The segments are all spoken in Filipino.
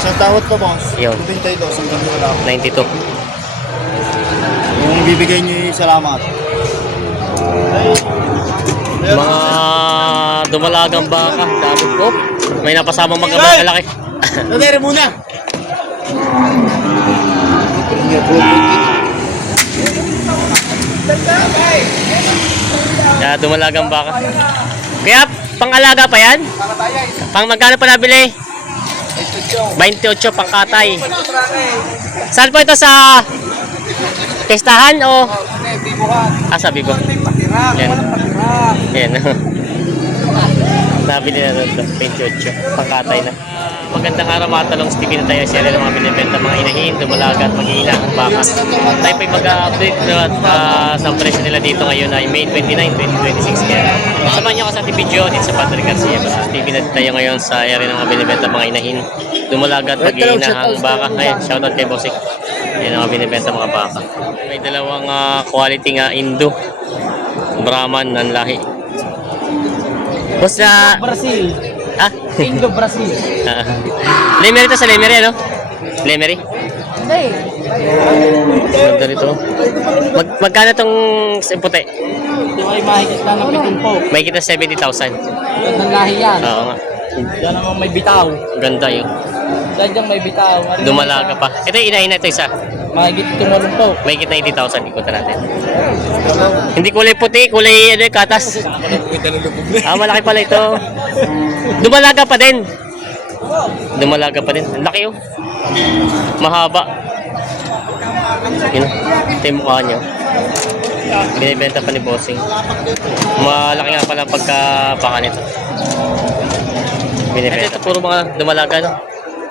Sa tawad ko, boss. Yun. 22, ang ganda wala ako. 92. Kung bibigay niyo yung salamat. Mga dumalagang baka. Dami ko. May napasamang magkabang kalaki. Nadere muna! Kaya dumalagang baka. Kaya pang-alaga pa yan? Pang magkano pa nabili? 28 pangkatay. Saan po ito sa testahan o? Sa Bigo. Yan. Yan. Nabili na doon ito. 28 pangkatay na. Magandang araw mga talong Stevie na tayo. Siya rin ang mga binibenta mga inahin, dumalaga at mag-iina ang baka. Tayo pa mag-update sa presyo nila dito ngayon ay May 29, 2026. Kaya samahan nyo ako sa ating video dito sa Patrick Garcia. Basta Stevie na tayo ngayon sa area ng mga binibenta mga inahin, dumalaga at mag-iina ang baka. Ayan, shoutout kay Bossik. Yan ang mga binibenta mga baka. May dalawang quality nga Indo. Brahman ng lahi. Basta Brazil. Indo Brazil. Lemery to sa Lemery, ano? Lemery? Hindi. Ganda rito. Magkano tong puti? Ito ay mahigit lang ng pitumpo. May kita 70,000. Gandang lahi yan. Oo nga. Yan naman may bitaw. Ganda yun. Sadyang may bitaw. Dumalaga pa. Ito yung inahin na ito isa. Mahigit tumulumpo. May kita 80,000. Ikutan natin. Hindi kulay puti. Kulay ano, katas. Malaki pala ito. Dumalaga pa din. Dumalaga pa din. Ang laki oh. Mahaba. Yun. Ito yung mukha niya. Binibenta pa ni Bossing. Malaki nga pala pagka-baka nito. Binibenta. Ito puro mga dumalaga no.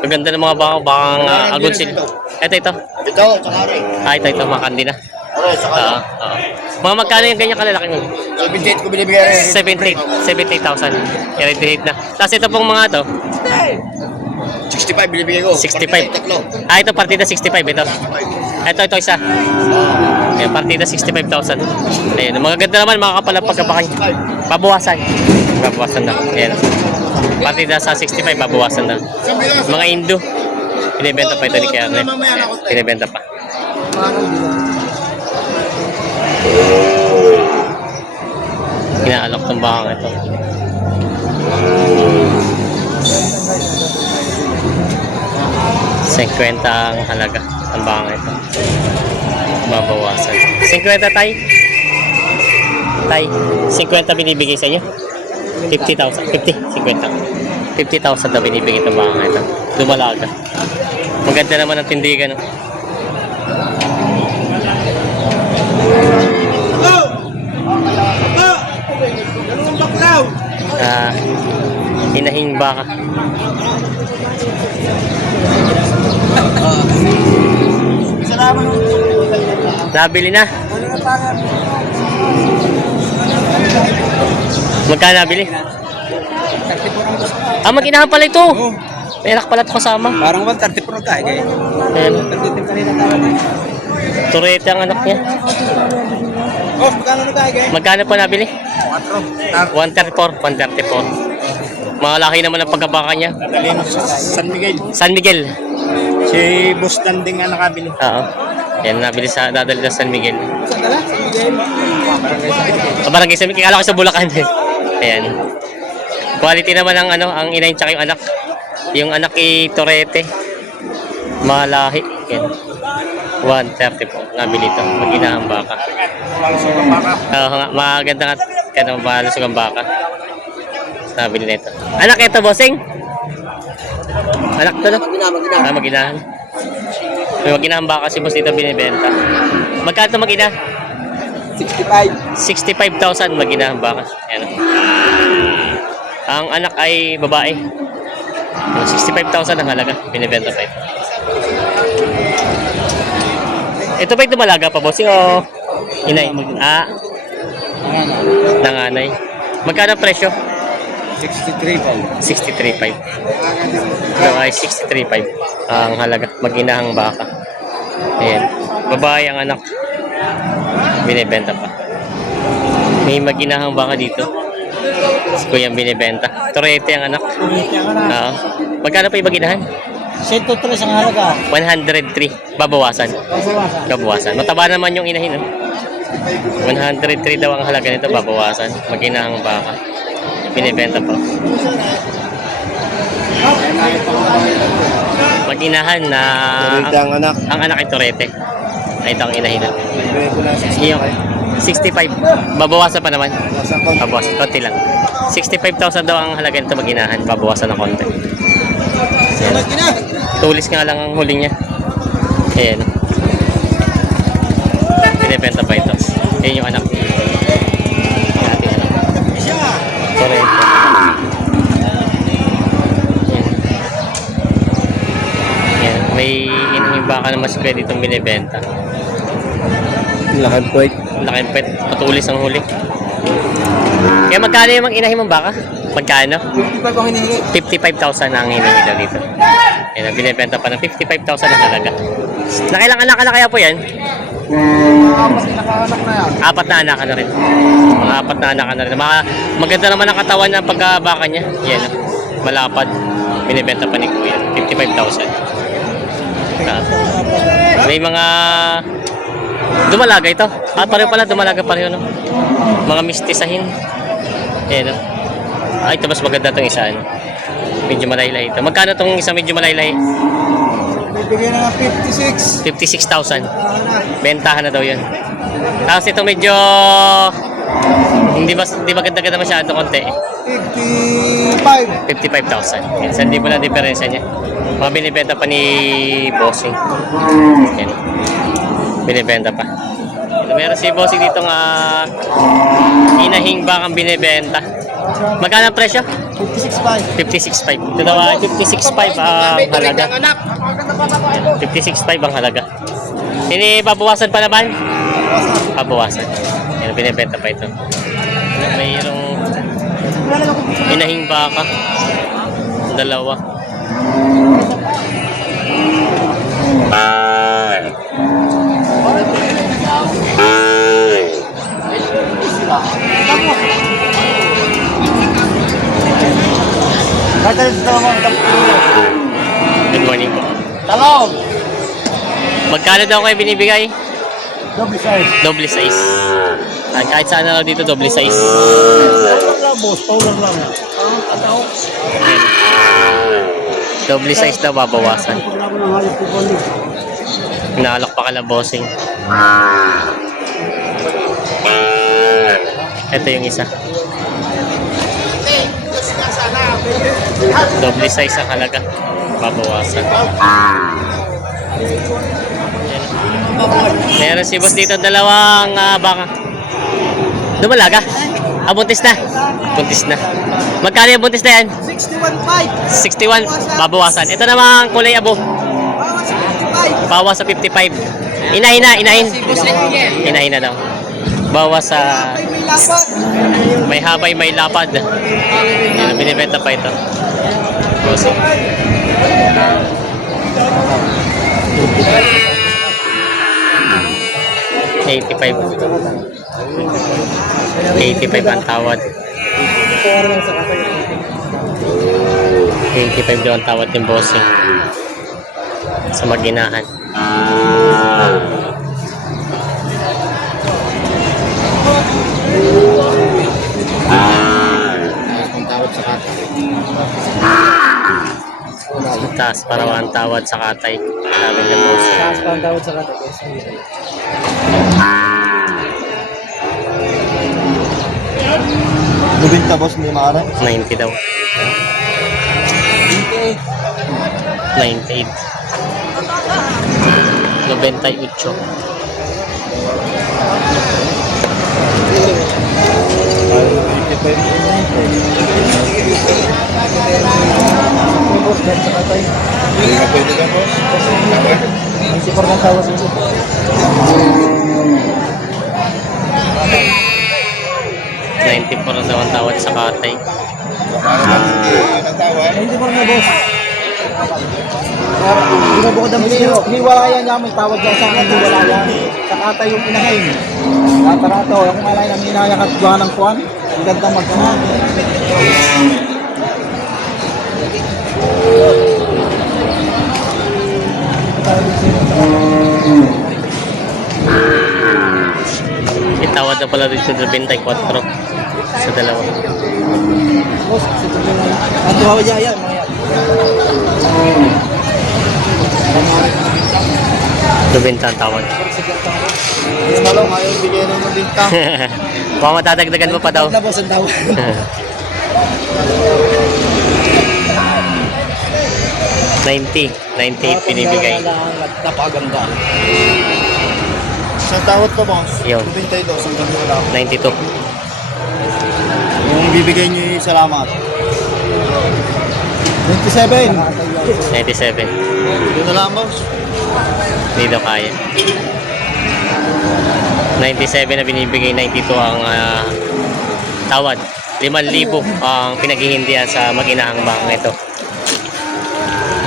Maganda ng mga bakang agonsil. Ito. Ito, tsaka rin. Ito mga kandina. Okay, tsaka Mga magkano yung ganyan kalalaki mo? 78 ko binibigay rin. 78,000. Ready na. Tapos ito pong mga to. 65 binibigay ko. 65. Tatlo. Ito partida 65 ito. Ito isa. Ayan, partida 65,000. Ayan, mga ganda naman mga kapal ang pagkabakay. Babawasan. Babawasan na. Ayan. Partida sa 65 babawasan na. Mga Indo. Binibenta pa ito ni Kerne. Binibenta pa. Inaalok ng bakang ito. $50 ang halaga ng bakang ito. Babawasan. 50 tay? Tay, 50 binibigay sa inyo? 50,000. 50? 50. 50,000 na binibigay itong bakang ito. Dumalaga. Maganda naman ang tindigan. No? Inahing baka. Nabili na. Magkano nabili? Mag-inahan pala ito. May anak pala ito kasama. Parang 130 po nagkain kayo. Ayan. Turete ang anak niya. Oh, magkano nagkain kayo? Magkano po nabili? 4. 134. 134. Malaki naman ang pagkabaka niya. Dadalhin sa San Miguel. San Miguel. Si Boss Landing nga nakabili. Oo. Yan, nabili sa dadali na San Miguel. Saan dala? San Miguel. Sa Barangay San Miguel. Kala ko sa Bulacan. Ayan. Quality naman ang ang inahin tsaka yung anak. Yung anak Torete. Malahi. Yan. 130 po. Nabili ito. Mag-inahang baka. Maganda nga. Kaya mabalusog ang baka. Nabili na ito. Anak ito, bossing? Anak to, no? Mag-inahan. May mag-inahan baka si boss dito binibenta. Magkano ito mag-ina? 65,000 mag-inahan baka. Ayan. Ang anak ay babae. 65,000 ang halaga. Binibenta pa ito. Ito ba yung dumalaga pa, bossing? O inay? Nanganay. Magkano ang presyo? 63,500. 63,500. Ito ay 63,500 ang halaga. Mag-inahang baka. Ayan. Babae ang anak. Binibenta pa. May mag-inahang baka dito. Si Kuya binibenta. Torete ang anak. Magkano pa yung mag-inahan? 103 ang halaga. 103. Babawasan. Babawasan. Mataba naman yung inahin. No? 103 daw ang halaga nito. Babawasan. Mag-inahang baka. Binibenta pa. Mag-inahan na ang anak. ang anak ay Torete. Ay, ito ang inahin. Yung 65. Babawasan pa naman. Babawasan. Konti lang. 65,000 daw ang halaga nito. Mag-inahan. Babawasan ng konti. Ayan. Tulis nga lang ang huli niya. Ayan. Binibenta pa ito. Ayan yung anak niya. Ating anak. Torete. Ayan. May inahing baka na mas pwede itong binibenta. Lakan po. Laking pet. Matulis ang huli. Kaya magkano yung inahin mong baka? Magkano? 55,000 ang hinihingi daw dito. Ayan, binibenta pa ng 55,000 ang halaga. Nakailang anak ka na kaya po yan? Apat na anak ka na rin. Mga apat na anak ka na rin. Maganda naman ang katawan ng pagkabaka niya. Yan. Malapad. Binibenta pa ni Kuya. 55,000. May mga dumalaga ito. Pareho pala, dumalaga pareho. No? Mga mistisahin. Ayan. Ay, ito mas maganda itong isa. Ano? Medyo malaylay ito. Magkano itong isa medyo malaylay? Bibigyan na ng 56. 56,000. Bentahan na daw yun. Tapos ito medyo hindi maganda-ganda masyado konti. 55,000. Yan, 1,000 lang diferensya niya. Mga binibenta pa ni Bossing. Yan. Binibenta pa. Meron si Bossing dito nga inahing bakang binibenta. Magkano ang presyo? 56.5. 56.5. Ito daw ay 56.5 ang halaga. 56.5 ang halaga. Ini babawasan pa naman? Babawasan. Yan, binibenta pa ito. Mayroong inahing baka. Dalawa. Good morning po. Talong! Magkano daw kayo binibigay? Double size. Doble size. Kahit saan na lang dito, doble size. Powder lang, boss. Powder lang. Ayan. Doble size daw, babawasan. Naalok pa kala Bossing. Ito yung isa. Doble size ang halaga. Babawasan. Ayan. Meron si boss dito dalawang baka. Dumalaga. Buntis na. Buntis na. Magkano yung buntis na yan? 61.5. 61. Babawasan. Ito namang kulay abo. Bawas sa 55. Inahin na. Inahin na daw. Bawas sa... May habay, may lapad. Yan, binibenta pa ito. Bossing. 85 ang tawad. 85 daw ang tawad ng Bossing sa Maginahan. Taas para ang tawad sa katay. Sabi ng Bossing. Taas pa ang tawad sa kata. Lubinta boss, may maara. 90 daw. 98. 98. Hindi ka pwede ka boss. May sipor ng tawad sa 94 daw ang tawad sa katay. May sipor na, boss. Binabukod ang video. Hiniwalayan niya, may tawad niya sa akin. Hiniwalayan. Sa kata yung inahin. Natarato. Kung alay ng inahin at buwan ng kuwan. Ang ganda magkana. na pala dito na 24 sa dalawa. Boss, ito na lang. Ano ako yan, mga yan. 20 ang tawad. Yung malong, ayaw bigyan ng mabinta. Baka matadagdagan mo pa daw. Na boss, ang tawag. 98 pinibigay. Napakaganda. Isang tawad ko, boss. Yun. 22, isang ganda wala ako. 92. Yung bibigay niyo yung salamat. 27. 97. Yun na lang, boss. Hindi daw kaya. 97 na binibigay, 92 ang tawad. 5,000 ang pinaghihindihan sa mag-inahang bang ito.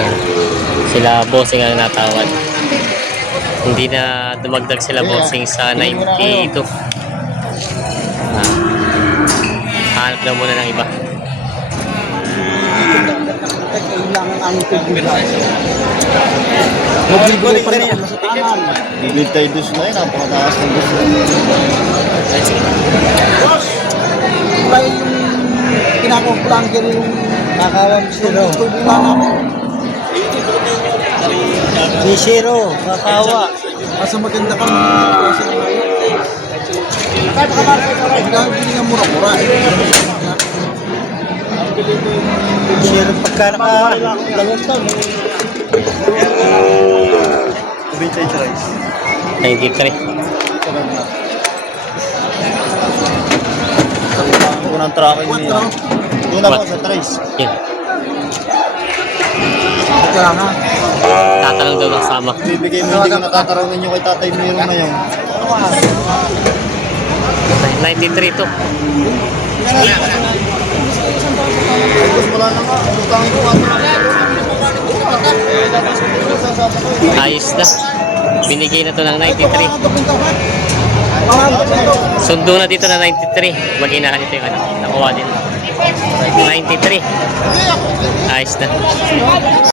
Yan. Sila bossing ang natawad. Hindi na dumagdag sila bossing sa 92. Hanap lang muna ng iba. Kailangan ang tubig. Magbibigay pa rin sa tangan. Bibig tayo dus na yun. Napakataas ng dus na yun. Kaya yung pinakumplang ko yung kakawang zero. Si zero, kakawa. Asa maganda ka mga kasi naman. Kailangan bili ng mura-mura. Zero pagka dalawang taon. Bibig tayo choice. 93. Unang tracking niya. Doon na po sa trace. Yan. Kailangan. Tatanong daw ng sama. Bibigay mo, hindi ko natatarangin nyo kay Tatay Miro na yun. 93 to. Tapos wala na nga. Utangin ko nga. Ayos na. Binigay na to ng 93. Sundo na dito na 93. Mag-inahan ito yung ano. Nakuha din. 93. Ayos na.